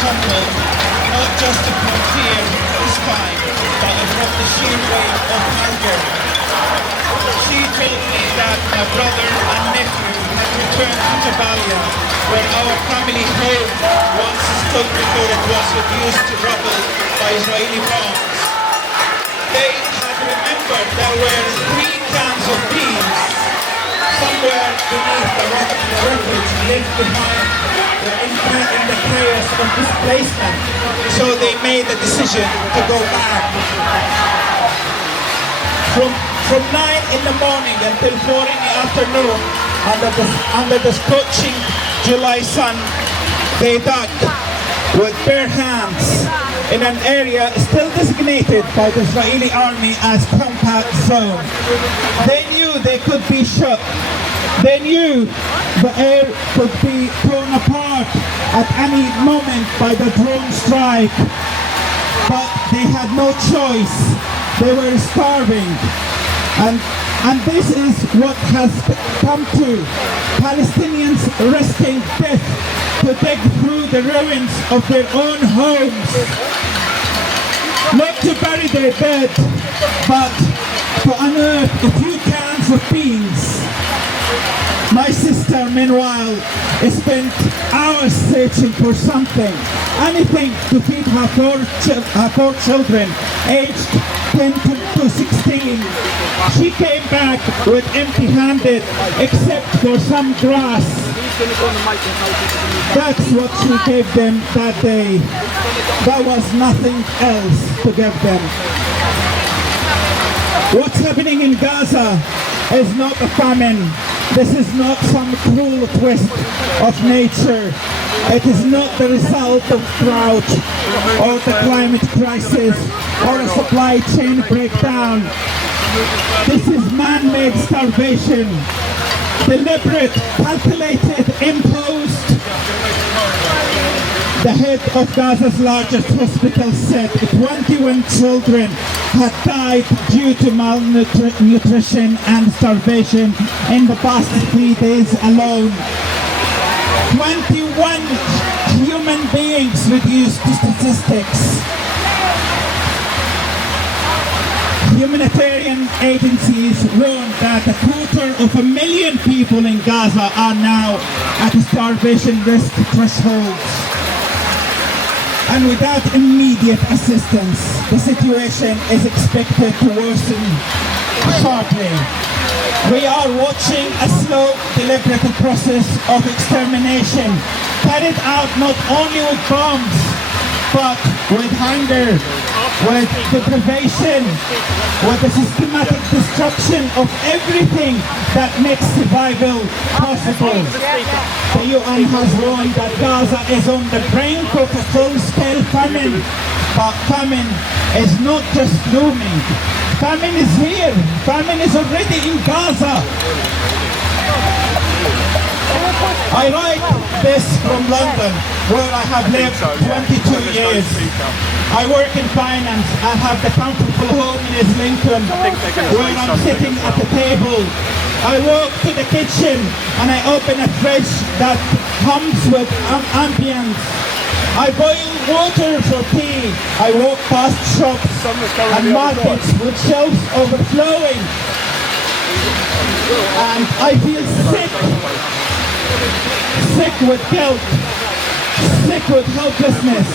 toppled, not just the frontier this time, but from the sheer weight of hunger. She told me that my brother and nephew had returned to Tabalia, where our family home once stood before it was reduced to rubble by Israeli bombs. They had remembered there were 3 cans of beans somewhere beneath the wreckage left behind in the chaos of displacement. So they made the decision to go back. From 9 in the morning until 4 in the afternoon, under the scorching July sun, they dug with bare hands in an area still designated by the Israeli army as combat zone. They knew they could be shot. They knew the air could be torn apart at any moment by the drone strike. But they had no choice. They were starving. And this is what has come to Palestinians risking death to dig through the ruins of their own homes. Not to bury their dead, but to unearth a few cans of beans. My sister, meanwhile, spent hours searching for something, anything to feed her 4 children, aged 10 to 16. She came back with empty-handed, except for some grass. That's what she gave them that day. There was nothing else to give them. What's happening in Gaza is not a famine. This is not some cruel twist of nature. It is not the result of drought or the climate crisis or a supply chain breakdown. This is man-made starvation, deliberate, calculated, imposed. The head of Gaza's largest hospital said 21 children had died due to malnutrition and starvation in the past 3 days alone. 21 human beings reduced to statistics. Humanitarian agencies warn that 250,000 people in Gaza are now at starvation risk thresholds. And without immediate assistance, the situation is expected to worsen sharply. We are watching a slow, deliberate process of extermination carried out not only with bombs, but with hunger, with deprivation, with the systematic destruction of everything that makes survival possible. The UN has warned that Gaza is on the brink of a full-scale famine, but famine is not just looming. Famine is here. Famine is already in Gaza. I write this from London, where I have lived 22 years. I work in finance. I have the comfortable home in Islington, where I'm sitting at the table. I walk to the kitchen and I open a fridge that comes with ambience. I boil water for tea. I walk past shops and markets with shelves overflowing. And I feel sick. Sick with guilt. Sick with helplessness.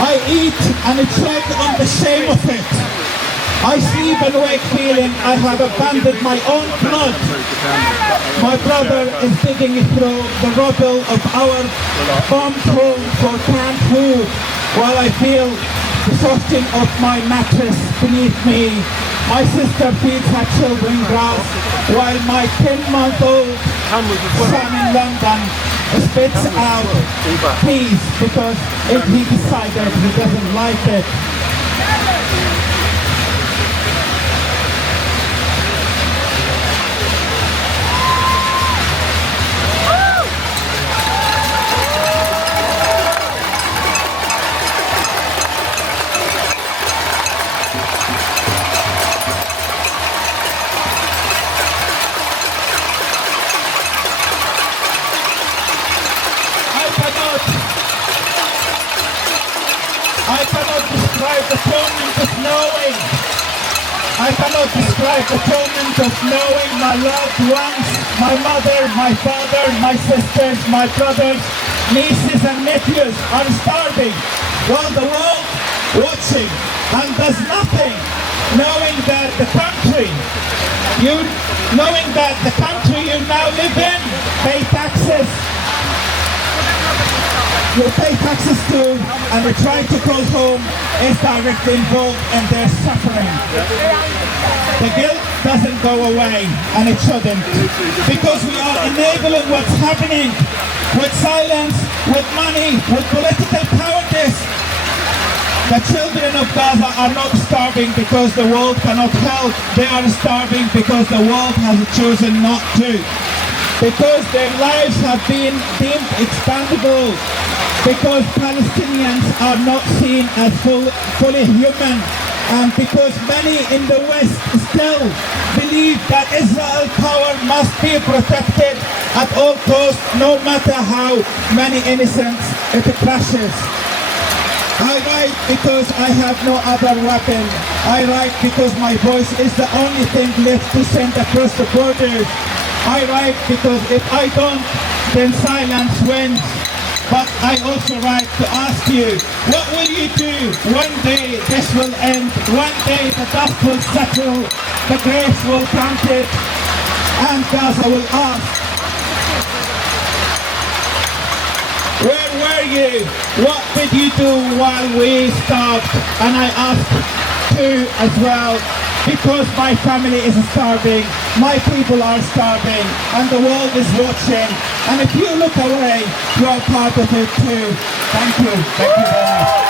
I eat and choke on the shame of it. I sleep and wake feeling I have abandoned my own blood. My brother is digging through the rubble of our bombed home for canned food, while I feel the softening of my mattress beneath me. My sister feeds her children grass, while my 10-month-old son in London spits out peas because he decided he doesn't like it. I cannot describe the torment of knowing. I cannot describe the torment of knowing my loved ones, my mother, my father, my sisters, my brothers, nieces and nephews are starving while the world watching and does nothing, knowing that the country you now live in pay taxes. You pay taxes to, and the trying to call home is directly involved in their suffering. The guilt doesn't go away, and it shouldn't, because we are enabling what's happening with silence, with money, with political cowardice. The children of Gaza are not starving because the world cannot help. They are starving because the world has chosen not to. Because their lives have been deemed expendable. Because Palestinians are not seen as fully human. And because many in the West still believe that Israel's power must be protected at all costs, no matter how many innocents it crushes. I write because I have no other weapon. I write because my voice is the only thing left to send across the borders. I write because if I don't, then silence wins. But I also write to ask you, what will you do? One day this will end. One day the dust will settle, the graves will count it, and Gaza will ask, where were you? What did you do while we starved? And I ask too as well, because my family is starving, my people are starving, and the world is watching. And if you look away, you are part of it too. Thank you. Thank you very much.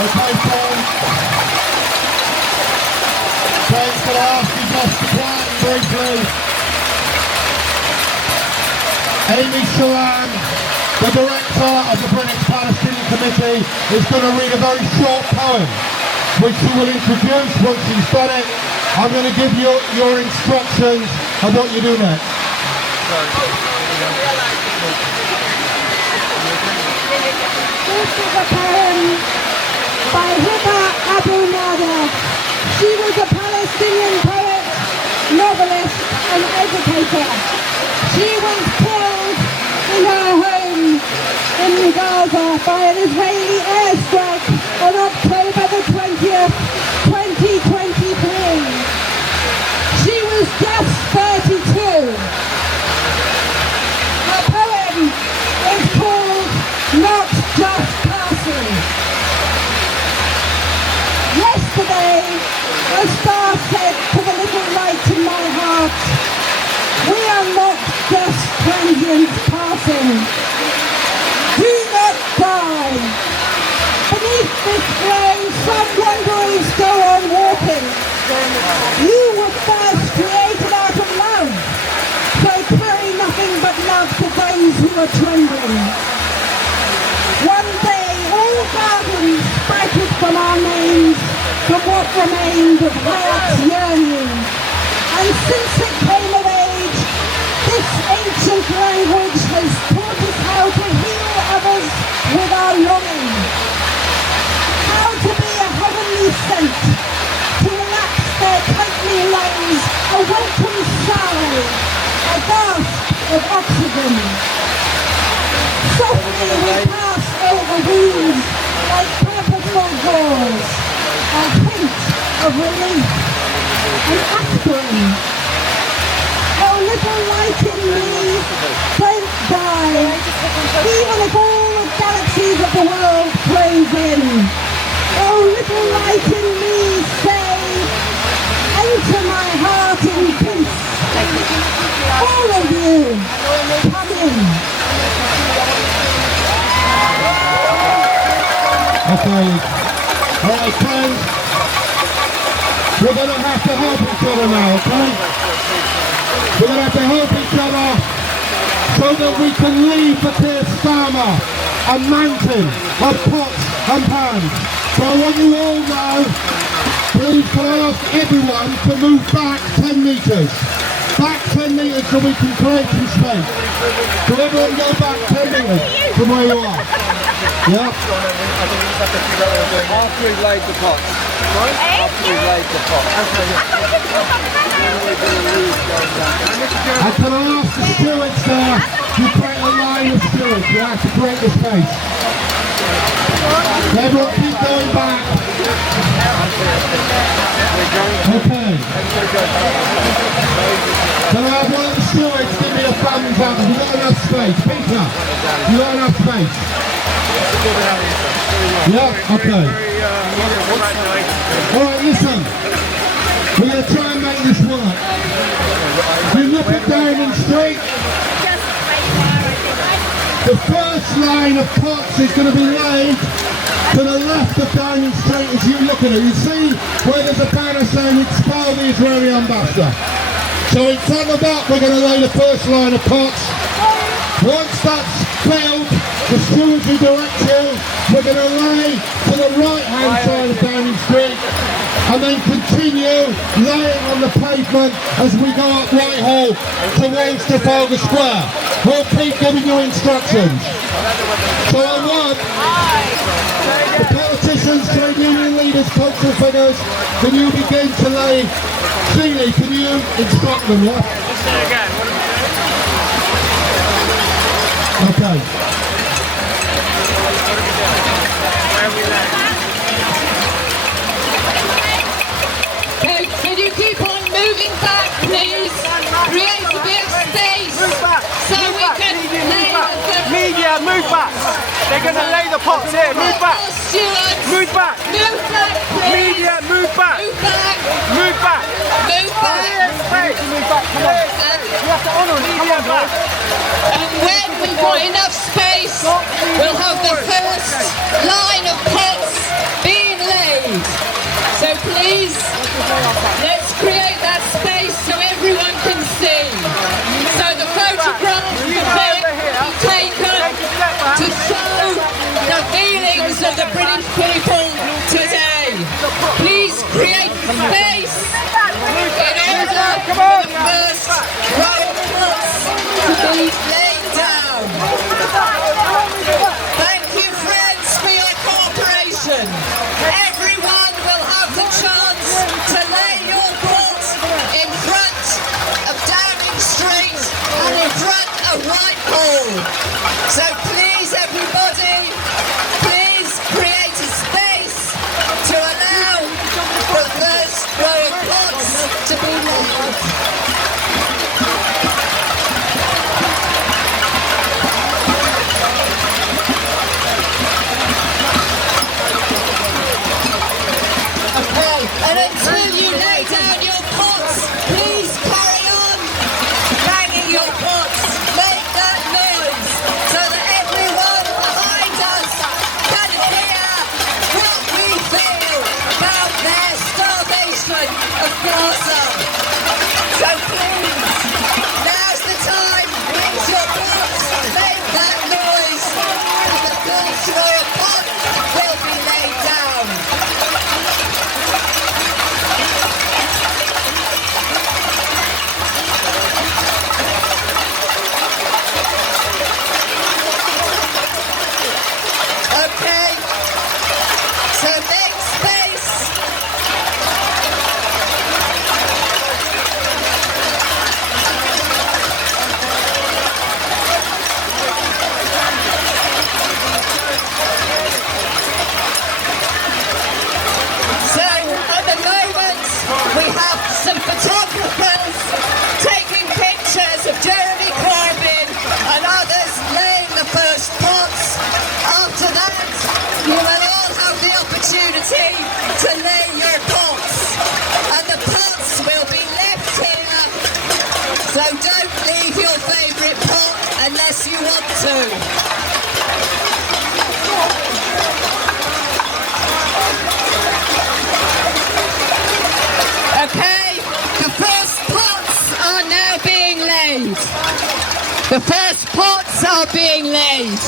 Okay, friends. Friends, can I ask you just to quiet briefly? Amy Sharan, the director of the British Palestinian Committee, is going to read a very short poem, which she will introduce. Once she's done it, I'm going to give you your instructions of what you do next. This is a poem by Hiba Abu Nada. She was a Palestinian poet, novelist and educator. She was killed in her home in Gaza by an Israeli airstrike on October the 20th, 2023. She was just 32. Her poem is called Not Just Passing. Yesterday, a star said to the little light in my heart, we are not just transients passing. Do not die. Beneath this glow, some wanderers go on walking. You were first created out of love, so carry nothing but love to those who are trembling. One day, all gardens sprouted from our names, from what remained of heart's yearning. And since it came of age, this ancient language has taught us how to heal others with our longing. How to be a heavenly scent, to relax their tightly lungs, a welcome sigh, a gasp of oxygen. Softly we pass over wounds like purposeful gauze, a hint of relief, an aspirin. Oh, little light in me, don't die, even if all the galaxies of the world close in. Oh, little light in me, say, enter my heart in peace. All of you, come in. Okay. All right, friends. We're going to have to help each other now, okay? We're going to have to help each other so that we can leave the Tirstama, a mountain of pots and pans. So I want you all now, please can I everyone to move back 10 metres. Back 10 metres so we can create some space. So everyone go back 10 metres from where you are. Yeah? After we've laid the pots. After we've laid the pots. And can I ask the stewards there to create a line of stewards? You have to create the space. Everyone keep going back. Okay. Can I have one of the stewards give me a thumbs up? We've got enough space. Peter, you got enough space? Yeah, okay. Alright, listen. We're going to try and make this work. You look at Downing Street. The first line of pots is going to be laid to the left of Downing Street as you look at it. You see where there's a banner saying expel the Israeli ambassador. So in front of that we're going to lay the first line of pots. Once that's filled, the stewards who direct you, we're going to lay to the right hand side of Downing Street and then continue laying on the pavement as we go up Whitehall towards Trafalgar Square. We'll keep giving you instructions. So I want the politicians, trade union leaders, cultural figures, can you begin to lay? Seeley, can you instruct them, yeah? Okay. Can you keep on moving back, please? Create a bit of space so we can lay the Media, move back. They're going to lay the pots here. Move back. Move back. Move back, please. Media, move back. Move back. Move back. Move back. Move back. Come on. You have to honour media back. And when we've got enough space, we'll have the first line of pots being laid. So please, let's create that space so everyone can see. So the photographs will be taken to show the feelings of the British people today. Please create space in order for the first row of pots to be laid down. Thank you, friends, for your cooperation. Everyone will have the chance to lay your pot in front of Downing Street and in front of Whitehall. So please, everybody, please create a space to allow the first row of pots to be laid. And until you lay down your pots, please carry on banging your pots. Make that noise so that everyone behind us can hear what we feel about their starvation of Gaza. So please, now's the time. Raise your pots, make that noise, and the first row of pots will be laid down. Okay, so make space. So at the moment we have some photographers taking pictures of Jeremy Corbyn and others laying the first pots. After that, you will all have the opportunity to lay your pots, and the pots will be left here. So don't leave your favourite pot unless you want to. Okay, the first pots are now being laid. The first pots are being laid.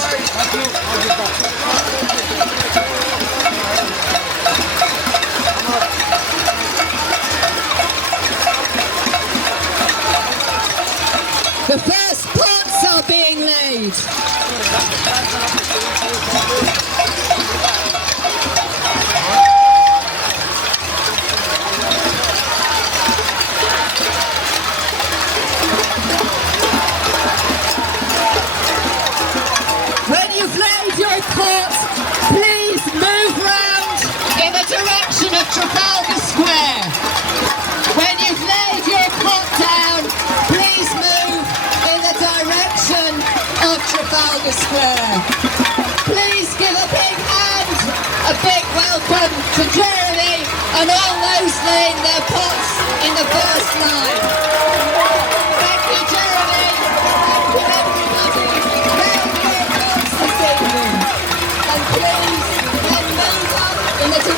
Trafalgar Square. Please give a big hand, a big welcome to Jeremy and all those laying their pots in the first line.